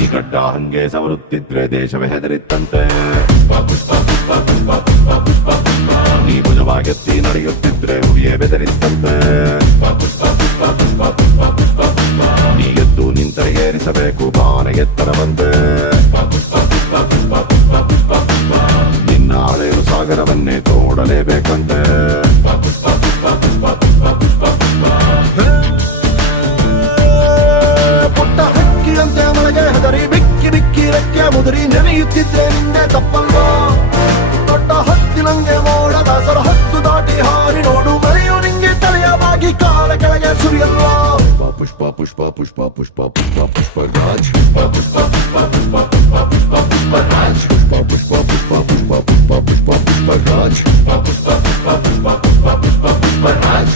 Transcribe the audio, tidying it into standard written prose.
ಈ ಗಡ್ಡ ಹಂಗೆ ಸವರುತ್ತಿದ್ರೆ ದೇಶವೇ ಹೆದರಿತ್ತಂತೆ. ನೀ ಭುಜವಾಗೆತ್ತಿ ನಡೆಯುತ್ತಿದ್ರೆ ಹುಲಿಯೇ ಬೆದರಿತ್ತಂತೆ. ನೀ ಎದ್ದು ನಿಂತರೆ ಏರಿಸಬೇಕು ಬಾನೆ ಎತ್ತರವಂತೆ. ನಿನ್ನ ಹಳೆಯಲು ಸಾಗರವನ್ನೇ ತೋಡಲೇಬೇಕಂತೆ. ಪುಟ್ಟ ಹಕ್ಕಿಯಂತೆ ಮಳೆಗೆ ಹೆದರಿ ಬಿಕ್ಕಿ ಬಿಕ್ಕಿ ರೆಕ್ಕೆ ಮುದುರಿ ನೆನೆಯುತ್ತಿದ್ದೆ ನಿನ್ನೆ ತಪ್ಪಲ್ವಾ. ದೊಡ್ಡ ಹತ್ತಿನಂಗೆ ಮೋಡದ ಸರ ಹತ್ತು ದಾಟಿ ಹಾರಿ ನೋಡು ಮರೆಯು ನಿಂಗೆ ತಲೆಯ ಬಾಗಿ ಕಾಲ ಕೆಳಗೆ ಸುರಿಯಲ್ವಾ. ಪುಷ್ಪ ಪುಷ್ಪ ಪುಷ್ಪ ಪುಷ್ಪ ಪುಷ್ಪ ಪುಷ್ಪ ರಾಜ್. ಪುಷ್ಪ ಪುಷ್ಪ ಪುಷ್ಪ ಪುಷ್ಪ ಪುಷ್ಪ ಪುಷ್ಪ ಪುಷ್ಪ ರಾಜ್. ಪುಷ್ಪ ಪುಷ್ಪ ಪುಷ್ಪ ಪುಷ್ಪ ಪುಷ್ಪ ಪುಷ್ಪ ಪುಷ್ಪ ರಾಜ್. ಪುಷ್ಪ ಪುಷ್ಪ ಪುಷ್ಪ ಪುಷ್ಪ ಪುಷ್ಪ ಪುಷ್ಪ ಪುಷ್ಪ ರಾಜ್.